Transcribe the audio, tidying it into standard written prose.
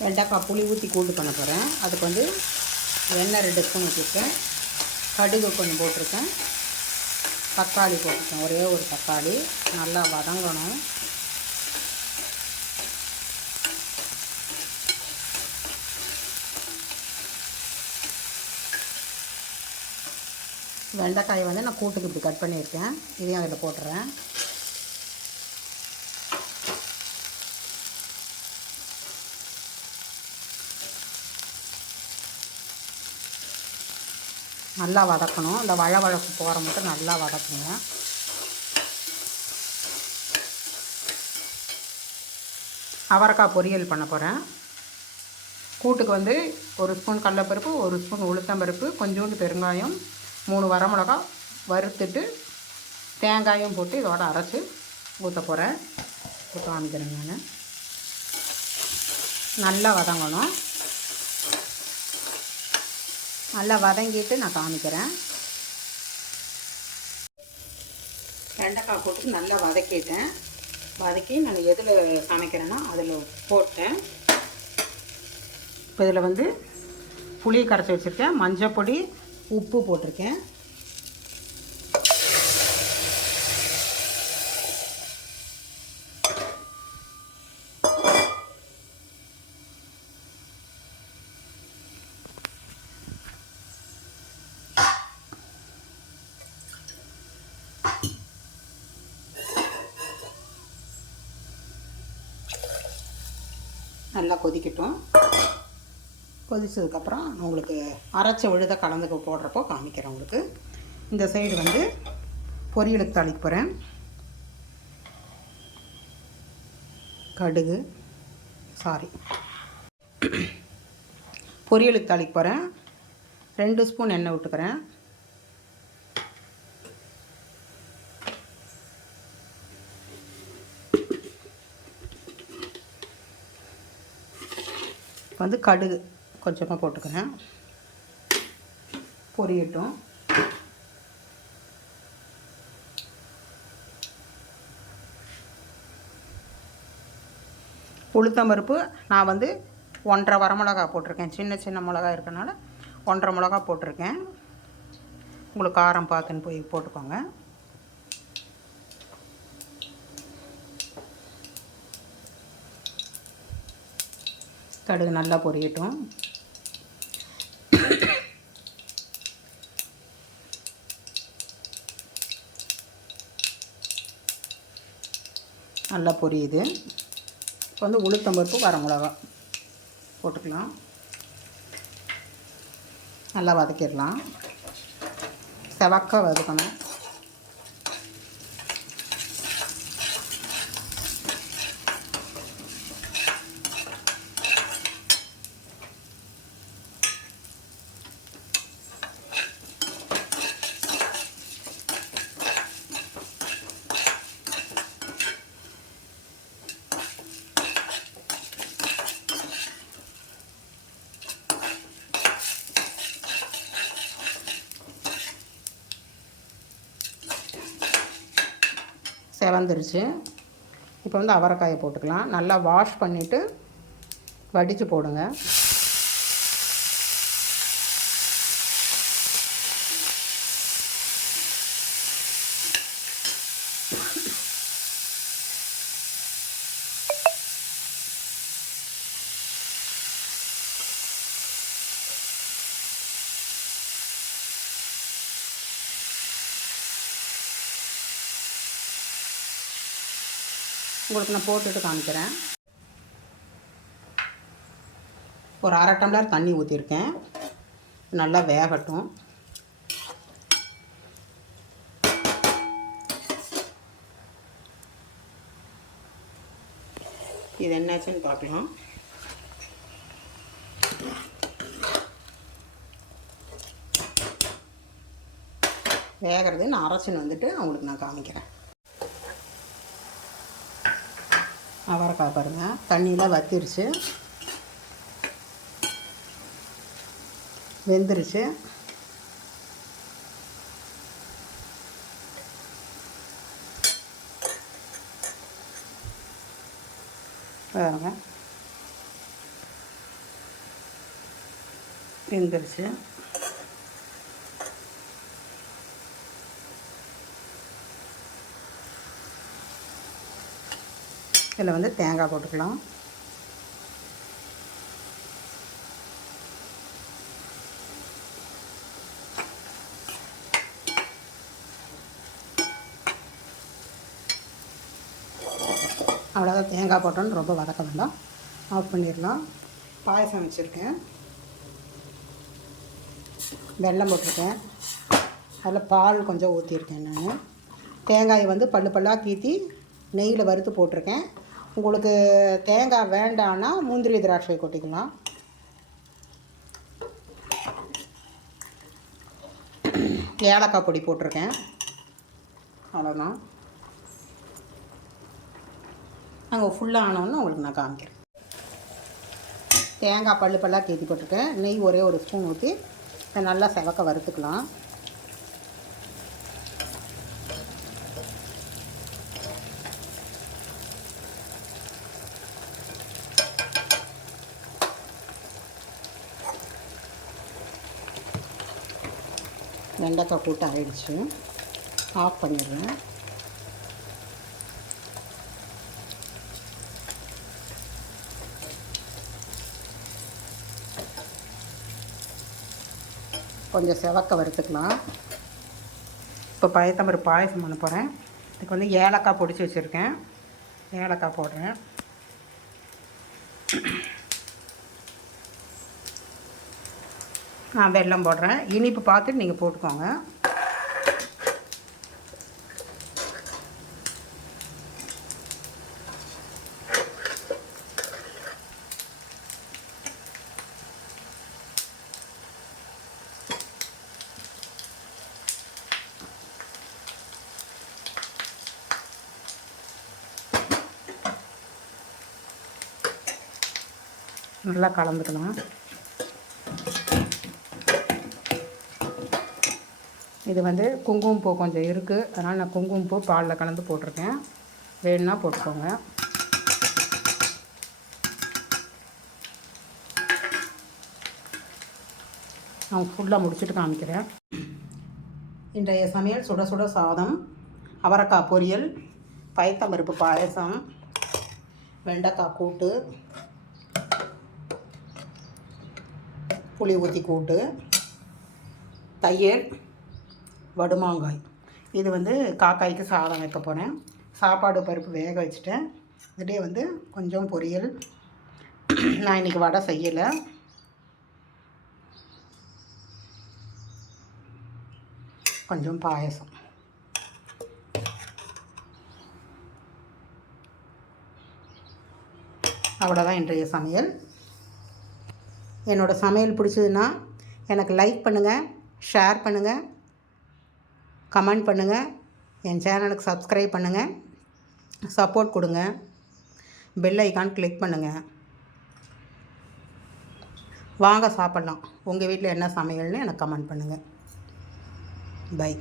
வெண்டைக்காய் புளி ஊற்றி கூட்டு பண்ண போகிறேன். அதுக்கு வந்து எண்ணெய் 2 ஸ்பூன் ஊற்றிருக்கேன். கடுகு கொஞ்சம் போட்டிருக்கேன். தக்காளி போட்டிருக்கேன், ஒரே ஒரு தக்காளி. நல்லா வதங்கணும். வெண்டைக்காயை வந்து நான் கூட்டுக்கு இப்படி கட் பண்ணியிருக்கேன். இதையும் அதில் போட்டுறேன். நல்லா வதக்கணும். இந்த வழவழப்பு போகிற மட்டும் நல்லா வதக்குங்க. அவரைக்காய் பொரியல் பண்ண போகிறேன். கூட்டுக்கு வந்து 1 ஸ்பூன் கடலைப்பருப்பு, 1 ஸ்பூன் உளுத்தம்பருப்பு, கொஞ்சோண்டு பெருங்காயம், 3 வரமிளகா வறுத்துட்டு தேங்காயும் போட்டு இதோட அரைச்சி ஊற்ற போகிறேன். ஊற்ற காமிக்கிறேன் நான். நல்லா வதங்கணும். நல்லா வதங்கிட்டு நான் காமிக்கிறேன். வெண்டைக்காய் போட்டு நல்லா வதக்கிட்டேன். வதக்கி நான் எதில் சமைக்கிறேன்னா அதில் போட்டேன். இப்போ இதில் வந்து புளி கரைச்சி வச்சுருக்கேன், மஞ்சள் பொடி, உப்பு போட்டிருக்கேன். நல்லா கொதிக்கட்டும். கொதித்ததுக்கப்புறம் உங்களுக்கு அரைச்ச விழுத கலந்து போடுறப்போ காமிக்கிறேன் உங்களுக்கு. இந்த சைடு வந்து பொரியலுக்கு தாளிக்க போகிறேன். பொரியலுக்கு தாளிக்க போகிறேன். 2 ஸ்பூன் எண்ணெய் விட்டுக்கிறேன். வந்து கடுகு கொஞ்சமாக போட்டுக்கிறேன். பொரியட்டும். உளுத்தம்பருப்பு நான் வந்து 1.5 வரமிளகா போட்டிருக்கேன். சின்ன மிளகா இருக்கனால 1.5 மிளகா போட்டிருக்கேன். உங்களுக்கு காரம் பார்த்துன்னு போய் போட்டுக்கோங்க. கடுகு நல்லா பொரியட்டும். நல்லா பொரியுது. இப்போ வந்து உளுத்தம்பருப்பு, வரமிளகா போட்டுக்கலாம். நல்லா வதக்கிடலாம். செவக்க வதக்கணும். செவந்துருச்சு. இப்போ வந்து அவரைக்காயை போட்டுக்கலாம். நல்லா வாஷ் பண்ணிவிட்டு வடித்து போடுங்க. உங்களுக்கு நான் போட்டுட்டு காமிக்கிறேன். ஒரு 1/2 டம்ளர் தண்ணி ஊற்றிருக்கேன். நல்லா வேகட்டும். இது என்னாச்சுன்னு பார்க்கலாம். வேகிறது நான் அரைச்சின்னு வந்துட்டு உங்களுக்கு நான் காமிக்கிறேன். அவரைக்காய் பாருங்கள், தண்ணியெலாம் வத்திருச்சு, வெந்துருச்சு. பாருங்க, வெந்துருச்சு. இதில் வந்து தேங்காய் போட்டுக்கலாம். அவ்வளோதான், தேங்காய் போட்டோன்னு ரொம்ப வதக்க வேண்டாம், ஆஃப் பண்ணிடலாம். பாயசம் வச்சுருக்கேன், வெல்லம் போட்டிருக்கேன், அதில் பால் கொஞ்சம் ஊற்றிருக்கேன். நான் தேங்காயை வந்து பல்லு பல்லாக கீற்றி நெய்யில் வறுத்து போட்டிருக்கேன். உங்களுக்கு தேங்காய் வேண்டான்னா முந்திரி திராட்சை கொட்டிக்கலாம். ஏலக்காய் பொடி போட்டிருக்கேன். அவ்வளோதான். நாங்கள் ஃபுல்லாக ஆனோன்னு உங்களுக்கு நான் காமிக்கிறேன். தேங்காய் பல்லு பல்லாக கீற்றி போட்டிருக்கேன். நெய் ஒரே ஒரு ஸ்பூன் ஊற்றி நல்லா செவக்க வறுத்துக்கலாம். வெண்டைக்காய் கூட்டு ஆயிடுச்சு, ஆஃப் பண்ணிடுறேன். கொஞ்சம் செவக்க வறுத்துக்கலாம். இப்போ பயத்தம்பருப்பு பாயசம் பண்ண போகிறேன். இதுக்கு வந்து ஏலக்காய் பொடிச்சு வச்சுருக்கேன், ஏலக்காய் போடுறேன். நான் வெல்லம் போடுறேன். இனிப்பு பார்த்துட்டு நீங்கள் போட்டுக்கோங்க. நல்லா கலந்துக்கலாம். இது வந்து குங்குமப்பூ கொஞ்சம் இருக்குது, அதனால் நான் குங்குமப்பூ பாலில் கலந்து போட்டிருக்கேன். வேணுன்னா போட்டுக்கோங்க. நான் ஃபுல்லாக முடிச்சுட்டு காமிக்கிறேன். இன்றைய சமையல் சுட சுட சாதம், அவரைக்காய் பொரியல், பயத்தம்பருப்பு பாயசம், வெண்டைக்காய் கூட்டு, புளி ஊற்றி கூட்டு, தயிர், வடுமாங்காய். இது வந்து காக்காய்க்கு சாதம் வைக்க போகிறேன். சாப்பாடு பருப்பு வேக வச்சுட்டேன். இதே வந்து கொஞ்சம் பொரியல். நான் இன்றைக்கி வடை செய்யலை. கொஞ்சம் பாயசம். அவ்வளோதான் இன்றைய சமையல். என்னோடய சமையல் பிடிச்சதுன்னா எனக்கு லைக் பண்ணுங்கள், ஷேர் பண்ணுங்கள், கமெண்ட் பண்ணுங்கள், என் சேனலுக்கு சப்ஸ்கிரைப் பண்ணுங்கள், சப்போர்ட் கொடுங்க, பெல் ஐக்கான் கிளிக் பண்ணுங்கள். வாங்க சாப்பிட்லாம். உங்கள் வீட்டில் என்ன சமையல்னு எனக்கு கமெண்ட் பண்ணுங்கள். பை.